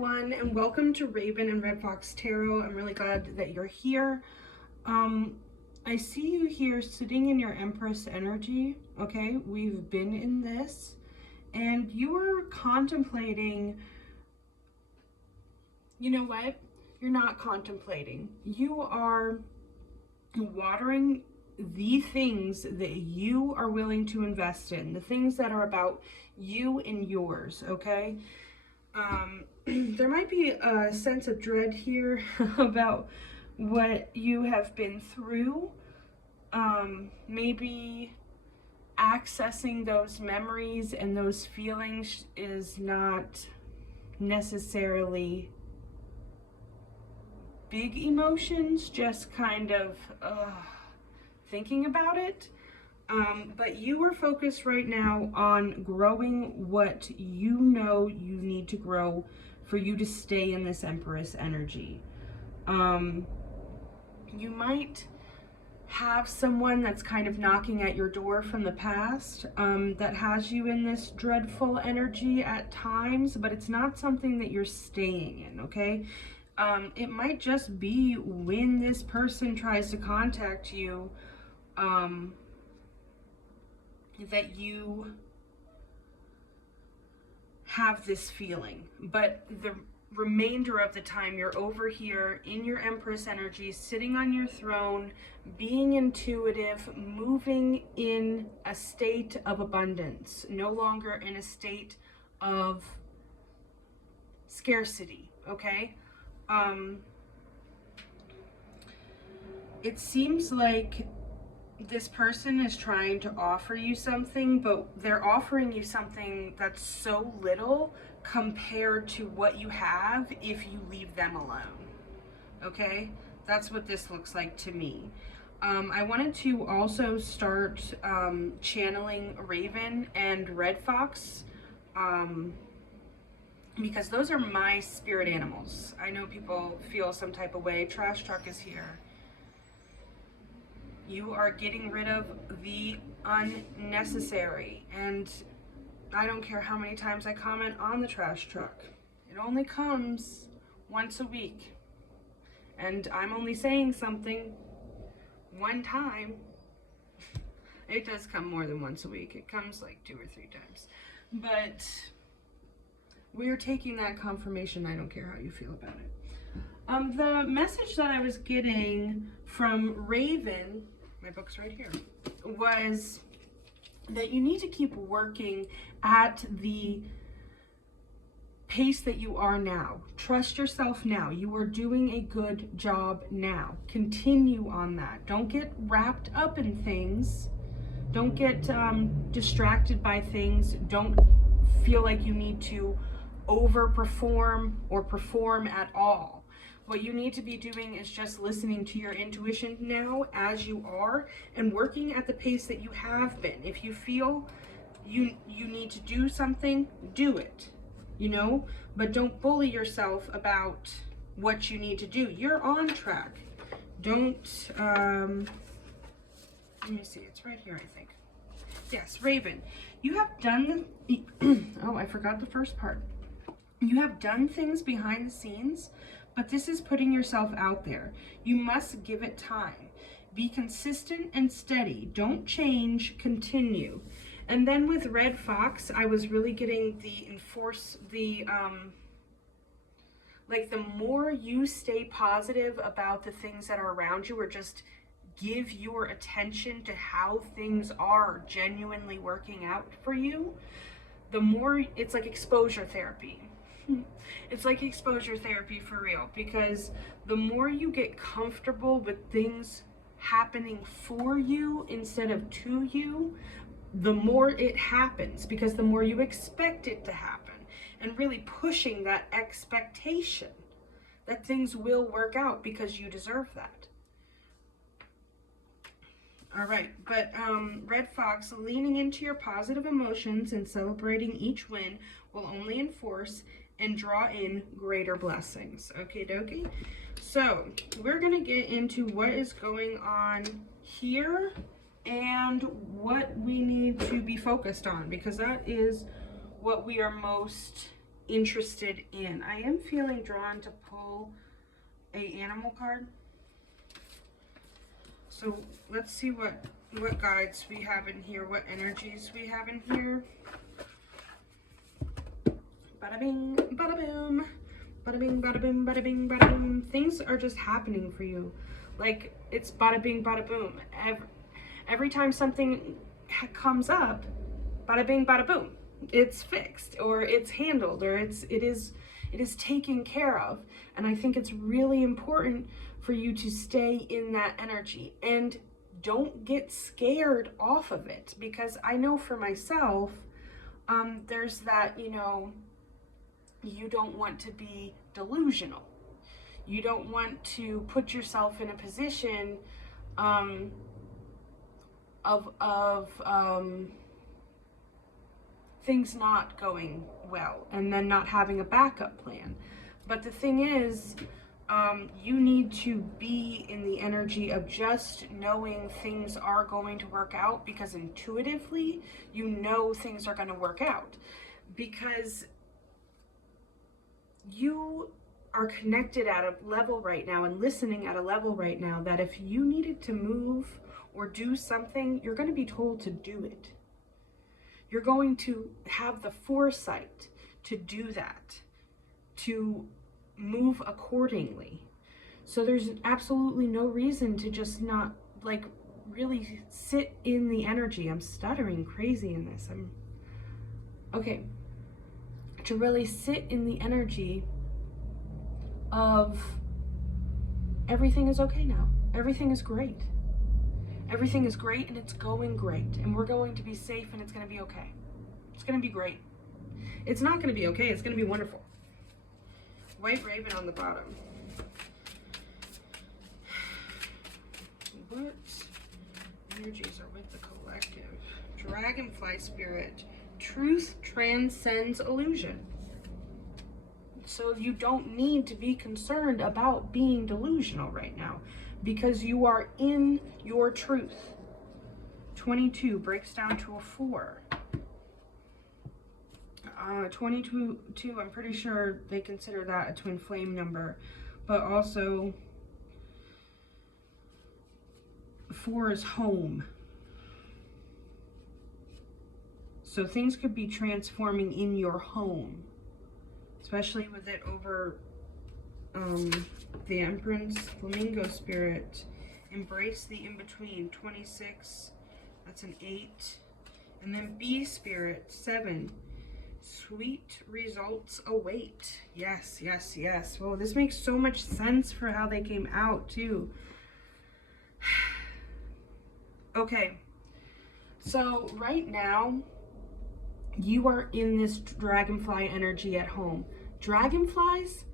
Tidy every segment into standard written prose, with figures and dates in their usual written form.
everyone, and welcome to Raven and Red Fox Tarot. I'm really glad that you're here. I see you here sitting in your Empress energy. Okay, we've been in this, and you are contemplating. You know what? You're not contemplating. You are watering the things that you are willing to invest in, the things that are about you and yours, okay? There might be a sense of dread here about what you have been through. Maybe accessing those memories and those feelings is not necessarily big emotions, just kind of thinking about it. But you are focused right now on growing what you know you need to grow for you to stay in this Empress energy. You might have someone that's kind of knocking at your door from the past that has you in this dreadful energy at times, but it's not something that you're staying in, okay? It might just be when this person tries to contact you, that you have this feeling, but the remainder of the time you're over here in your Empress energy, sitting on your throne, being intuitive, moving in a state of abundance, no longer in a state of scarcity, okay? It seems like this person is trying to offer you something, but they're offering you something that's so little compared to what you have if you leave them alone. Okay? That's what this looks like to me. I wanted to also start channeling Raven and Red Fox, because those are my spirit animals. I know people feel some type of way. Trash truck is here. You are getting rid of the unnecessary, and I don't care how many times I comment on the trash truck. It only comes once a week, and I'm only saying something one time. It does come more than once a week. It comes like 2 or 3 times, but we're taking that confirmation. I don't care how you feel about it. The message that I was getting from Raven, my book's right here, was that you need to keep working at the pace that you are now. Trust yourself now. You are doing a good job now. Continue on that. Don't get wrapped up in things. Don't get distracted by things. Don't feel like you need to overperform or perform at all. What you need to be doing is just listening to your intuition now as you are, and working at the pace that you have been. If you feel you need to do something, do it, you know, but don't bully yourself about what you need to do. You're on track. Don't, let me see, it's right here, I think. Yes, Raven, you have done, oh, I forgot the first part. You have done things behind the scenes, but this is putting yourself out there. You must give it time. Be consistent and steady. Don't change, continue. And then with Red Fox, I was really getting like the more you stay positive about the things that are around you, or just give your attention to how things are genuinely working out for you, the more, it's like exposure therapy. It's like exposure therapy for real, because the more you get comfortable with things happening for you instead of to you, the more it happens, because the more you expect it to happen, and really pushing that expectation that things will work out because you deserve that. All right, but Red Fox, leaning into your positive emotions and celebrating each win will only enforce and draw in greater blessings. Okay, dokie. So we're gonna get into what is going on here and what we need to be focused on, because that is what we are most interested in. I am feeling drawn to pull a animal card. So let's see what guides we have in here, what energies we have in here. Bada bing, bada boom. Bada bing, bada boom, bada bing, bada boom. Things are just happening for you. Like, it's bada bing, bada boom. Every time something comes up, bada bing, bada boom. It's fixed, or it's handled, or it is taken care of. And I think it's really important for you to stay in that energy and don't get scared off of it, because I know for myself, there's that, you know, you don't want to be delusional. You don't want to put yourself in a position of things not going well and then not having a backup plan. But the thing is, you need to be in the energy of just knowing things are going to work out, because intuitively you know things are going to work out, because you are connected at a level right now and listening at a level right now that if you needed to move or do something, you're going to be told to do it. You're going to have the foresight to do that, to move accordingly. So there's absolutely no reason to just not, like, really sit in the energy. I'm stuttering crazy in this. Okay. To really sit in the energy of everything is okay now. Everything is great. Everything is great and it's going great. And we're going to be safe and it's going to be okay. It's going to be great. It's not going to be okay. It's going to be wonderful. White raven on the bottom. What energies are with the collective? Dragonfly spirit. Truth transcends illusion. So you don't need to be concerned about being delusional right now, because you are in your truth. 22 breaks down to a 4. 22, I'm pretty sure they consider that a twin flame number, but also 4 is home. So things could be transforming in your home, especially with it over the Empress Flamingo spirit. Embrace the in-between. 26, that's an 8. And then Bee spirit, 7. Sweet results await. Yes, yes, yes. Well, this makes so much sense for how they came out too. Okay, so right now you are in this dragonfly energy at home. Dragonflies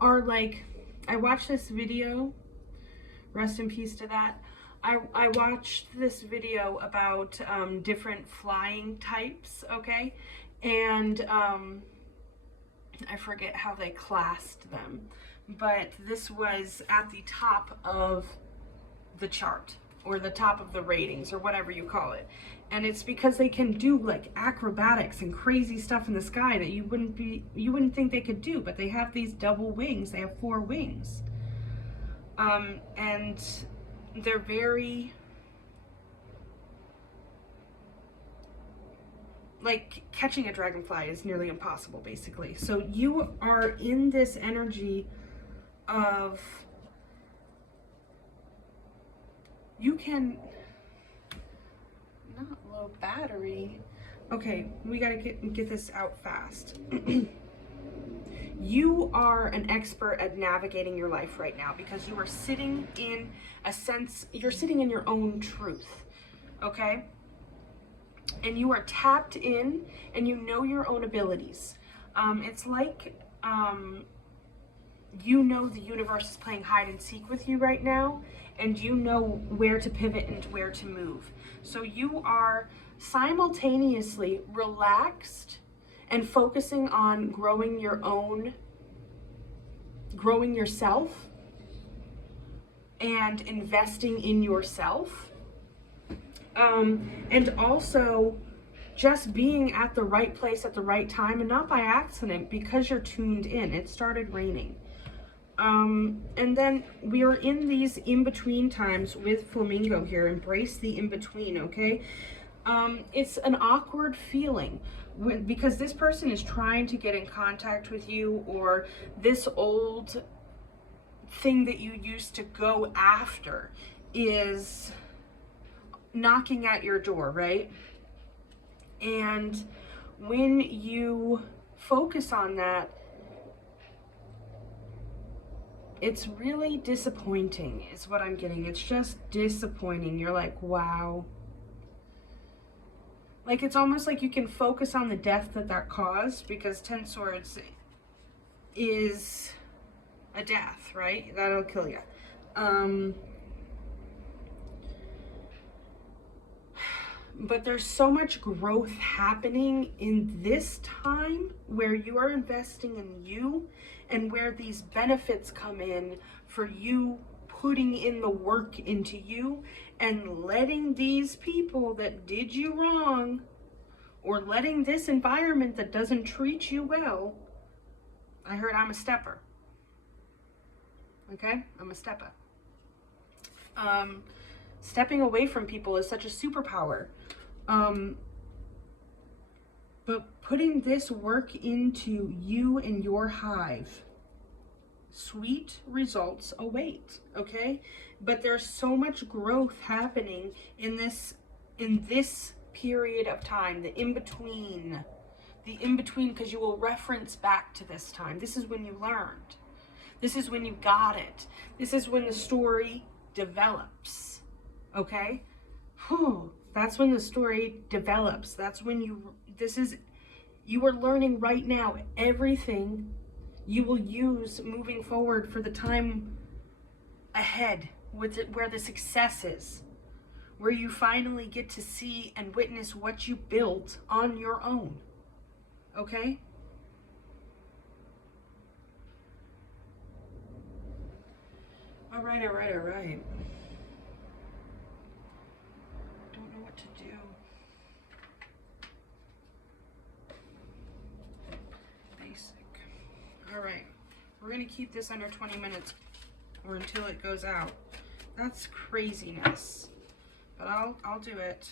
are like, I watched this video, rest in peace to that. I watched this video about different flying types, okay? And I forget how they classed them, but this was at the top of the chart, or the top of the ratings, or whatever you call it. And it's because they can do like acrobatics and crazy stuff in the sky that you wouldn't think they could do, but they have these double wings. They have 4 wings. And they're very, like, catching a dragonfly is nearly impossible, basically. So you are in this energy of, you can, not low battery. Okay, we gotta get this out fast. You are an expert at navigating your life right now, because you are sitting in a sense, you're sitting in your own truth, okay? And you are tapped in and you know your own abilities. It's like, you know the universe is playing hide and seek with you right now, and you know where to pivot and where to move. So you are simultaneously relaxed and focusing on growing yourself and investing in yourself. And also just being at the right place at the right time, and not by accident, because you're tuned in. It started raining. And then we are in these in-between times with Flamingo here. Embrace the in-between, okay? It's an awkward feeling because this person is trying to get in contact with you, or this old thing that you used to go after is knocking at your door, right? And when you focus on that, it's really disappointing is what I'm getting. It's just disappointing. You're like, wow. Like, it's almost like you can focus on the death that caused, because 10 swords is a death, right? That'll kill you. But there's so much growth happening in this time where you are investing in you, and where these benefits come in for you putting in the work into you and letting these people that did you wrong, or letting this environment that doesn't treat you well. I heard I'm a stepper. Okay? I'm a stepper. Stepping away from people is such a superpower. But putting this work into you and your hive, sweet results await, okay? But there's so much growth happening in this period of time, the in-between, because you will reference back to this time. This is when you learned. This is when you got it. This is when the story develops, okay? Whew. That's when the story develops. That's when you are learning right now everything you will use moving forward for the time ahead, with it, where the success is, where you finally get to see and witness what you built on your own. Okay? All right. Don't know what to do. Basic. All right. We're going to keep this under 20 minutes or until it goes out. That's craziness. But I'll do it.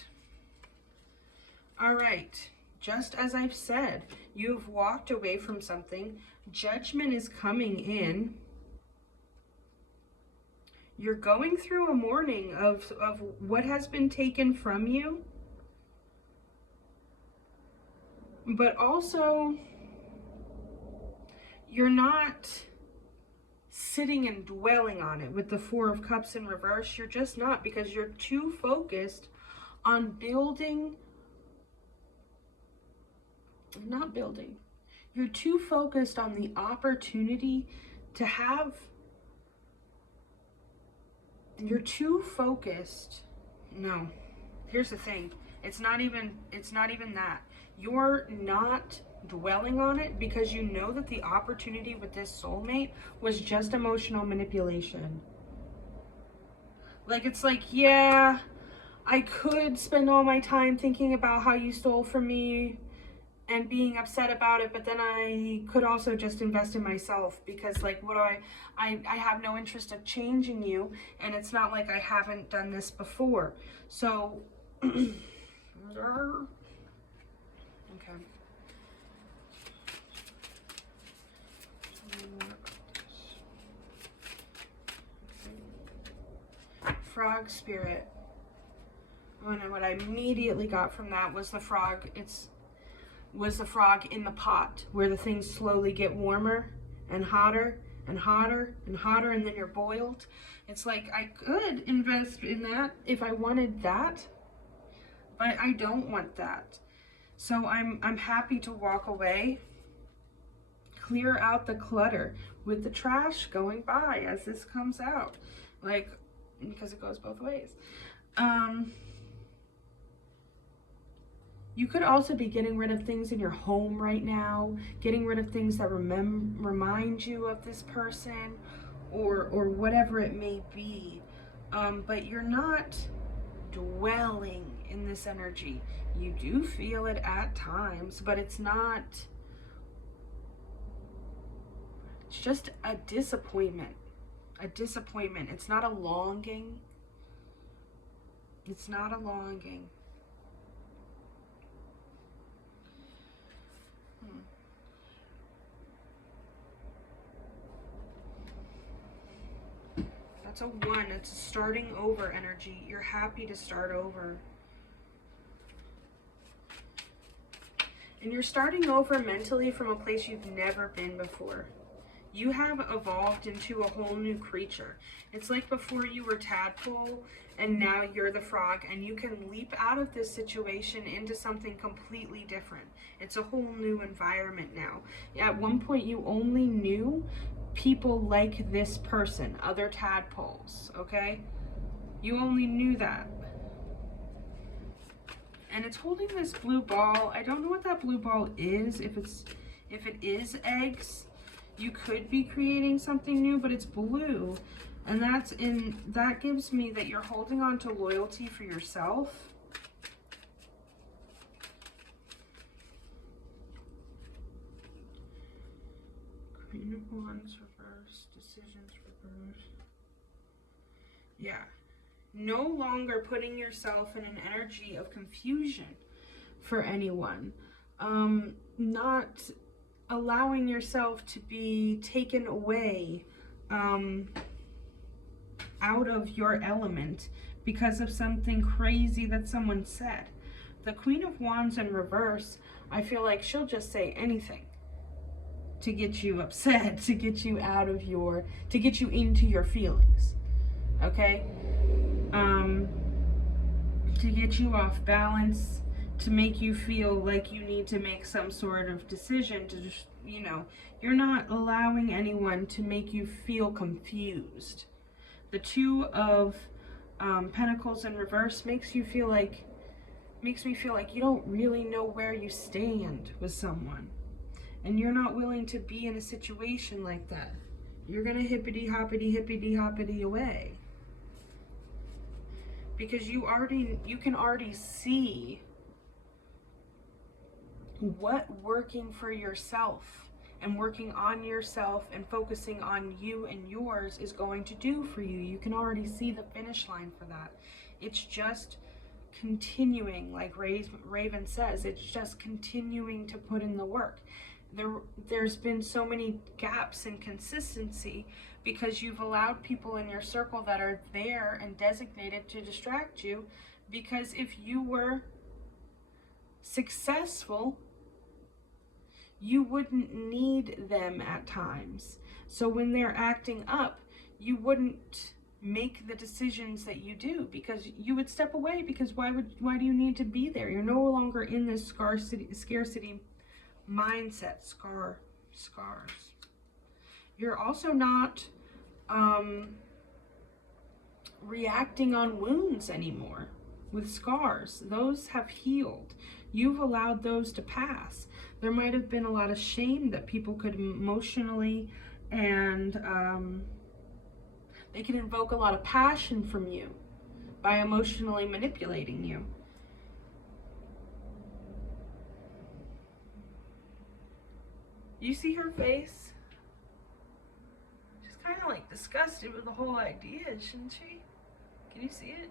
All right. Just as I've said, you've walked away from something. Judgment is coming in. You're going through a mourning of what has been taken from you. But also, you're not sitting and dwelling on it with the Four of Cups in reverse. You're just not, because you're too focused on you're too focused on the opportunity to have. You're too focused. No, here's the thing. It's not even that. You're not dwelling on it because you know that the opportunity with this soulmate was just emotional manipulation. Like, it's like, yeah, I could spend all my time thinking about how you stole from me and being upset about it, but then I could also just invest in myself, because, like, what do I have no interest of changing you, and it's not like I haven't done this before. So okay. Frog spirit. And what I immediately got from that was the frog. Was the frog in the pot, where the things slowly get warmer and hotter and hotter and hotter, and then you're boiled. It's like, I could invest in that if I wanted that, but I don't want that. So I'm happy to walk away, clear out the clutter with the trash going by as this comes out, like, because it goes both ways. You could also be getting rid of things in your home right now, getting rid of things that remind you of this person, or whatever it may be. But you're not dwelling in this energy. You do feel it at times, but it's just a disappointment. A disappointment. It's not a longing. It's not a longing. That's a 1. It's a starting over energy. You're happy to start over. And you're starting over mentally from a place you've never been before. You have evolved into a whole new creature. It's like before you were tadpole and now you're the frog, and you can leap out of this situation into something completely different. It's a whole new environment now. At one point you only knew people like this person, other tadpoles, okay? You only knew that. And it's holding this blue ball. I don't know what that blue ball is. If it is eggs, you could be creating something new, but it's blue. And that gives me that you're holding on to loyalty for yourself. Queen of Wands reverse, decisions reverse. Yeah. No longer putting yourself in an energy of confusion for anyone. Not allowing yourself to be taken away out of your element because of something crazy that someone said. The Queen of Wands in reverse, I feel like she'll just say anything to get you upset, to get you out of your, to get you into your feelings, okay? To get you off balance, to make you feel like you need to make some sort of decision to just, you know, you're not allowing anyone to make you feel confused. The Two of Pentacles in reverse makes me feel like you don't really know where you stand with someone. And you're not willing to be in a situation like that. You're gonna hippity hoppity away. Because you can already see what working for yourself and working on yourself and focusing on you and yours is going to do for you. You can already see the finish line for that. It's just continuing, like Raven says, it's just continuing to put in the work. There's been so many gaps in consistency because you've allowed people in your circle that are there and designated to distract you, because if you were successful, you wouldn't need them at times. So when they're acting up, you wouldn't make the decisions that you do, because you would step away, because why do you need to be there? You're no longer in this scarcity mindset. Scars. You're also not reacting on wounds anymore with scars. Those have healed. You've allowed those to pass. There might have been a lot of shame that people could emotionally, and they can invoke a lot of passion from you by emotionally manipulating you. You see her face? She's kind of like disgusted with the whole idea, shouldn't she? Can you see it?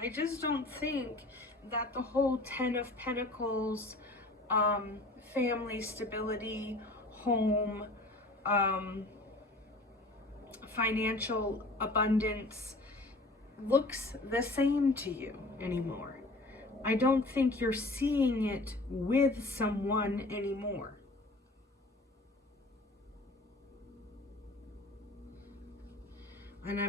I just don't think that the whole 10 of Pentacles, family stability, home, financial abundance looks the same to you anymore. I don't think you're seeing it with someone anymore. And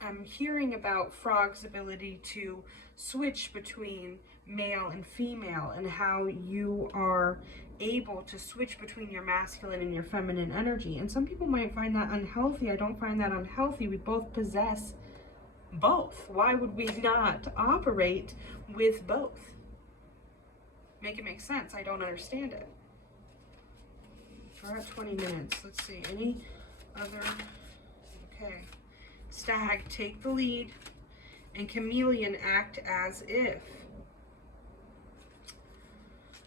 I'm hearing about Frog's ability to switch between male and female, and how you are able to switch between your masculine and your feminine energy. And some people might find that unhealthy. I don't find that unhealthy. We both possess both. Why would we not operate with both? Make it make sense. I don't understand it. We're at 20 minutes. Let's see. Any other? Okay. Stag, take the lead and chameleon act as if.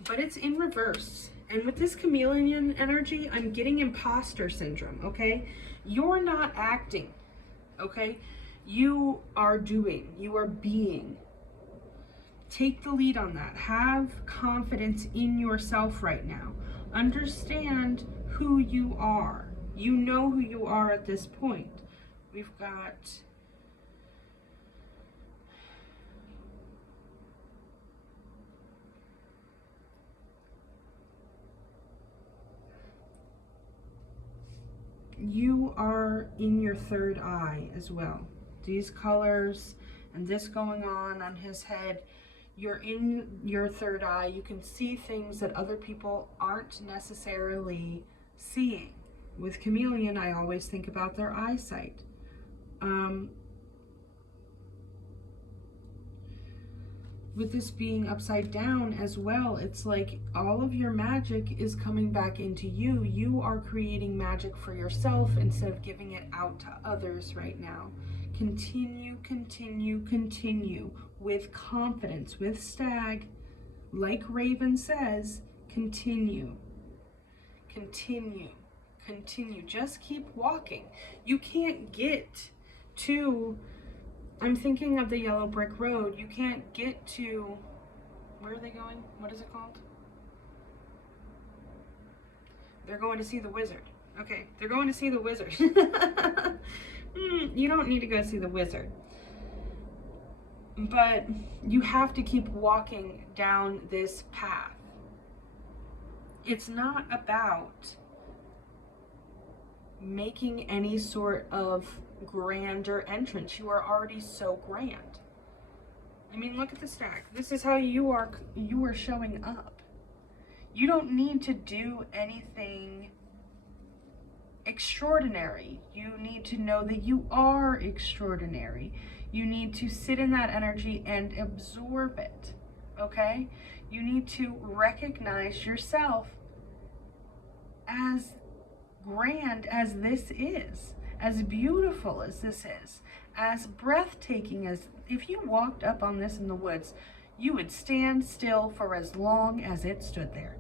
But it's in reverse. And with this chameleon energy, I'm getting imposter syndrome, okay? You're not acting, okay? You are doing, you are being. Take the lead on that. Have confidence in yourself right now. Understand who you are. You know who you are at this point. We've got you are in your third eye as well. These colors and this going on his head, you're in your third eye. You can see things that other people aren't necessarily seeing. With chameleon, I always think about their eyesight. With this being upside down as well, it's like all of your magic is coming back into you. You are creating magic for yourself instead of giving it out to others right now. Continue, continue, continue with confidence. With Stag, like Raven says, continue, continue, continue. Just keep walking. You can't get to, I'm thinking of the yellow brick road. You can't get to, where are they going? What is it called? They're going to see the wizard. Okay, they're going to see the wizard. You don't need to go see the wizard. But you have to keep walking down this path. It's not about making any sort of grander entrance. You are already so grand. I mean, look at the stack. This is how you are showing up. You don't need to do anything extraordinary. You need to know that you are extraordinary. You need to sit in that energy and absorb it, okay? You need to recognize yourself as grand as this is, as beautiful as this is, as breathtaking as, if you walked up on this in the woods, you would stand still for as long as it stood there.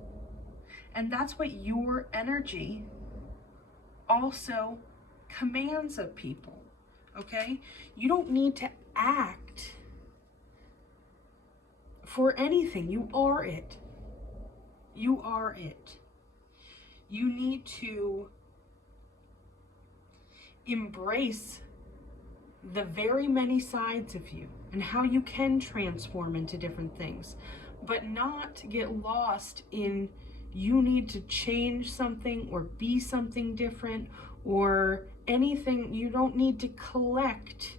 And that's what your energy also commands of people, okay? You don't need to act for anything. You are it. You are it. You need to embrace the very many sides of you and how you can transform into different things, but not get lost in you need to change something or be something different or anything. You don't need to collect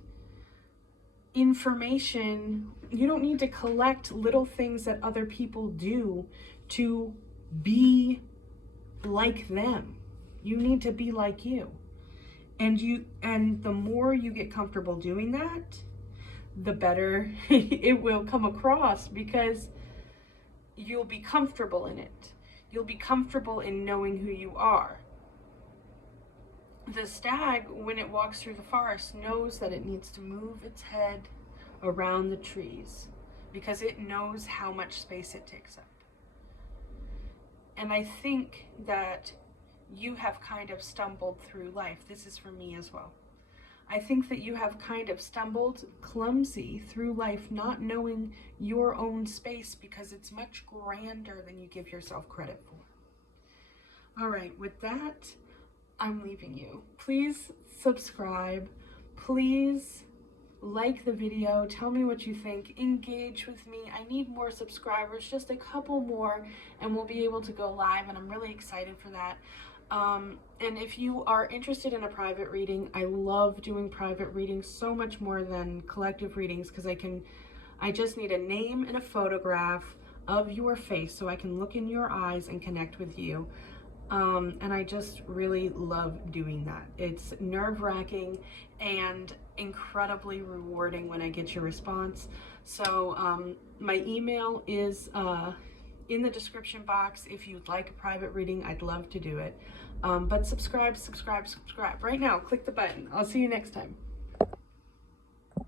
information. You don't need to collect little things that other people do to be like them. You need to be like you. And the more you get comfortable doing that, the better it will come across, because you'll be comfortable in it. You'll be comfortable in knowing who you are. The stag, when it walks through the forest, knows that it needs to move its head around the trees because it knows how much space it takes up. And I think that you have kind of stumbled through life. This is for me as well. I think that you have kind of stumbled clumsy through life, not knowing your own space because it's much grander than you give yourself credit for. All right, with that, I'm leaving you. Please subscribe. Please like the video. Tell me what you think. Engage with me. I need more subscribers, just a couple more, and we'll be able to go live, and I'm really excited for that. And if you are interested in a private reading, I love doing private readings so much more than collective readings, because I just need a name and a photograph of your face so I can look in your eyes and connect with you. And I just really love doing that. It's nerve-wracking and incredibly rewarding when I get your response. So my email is in the description box. If you'd like a private reading, I'd love to do it. But subscribe right now. Click the button. I'll see you next time.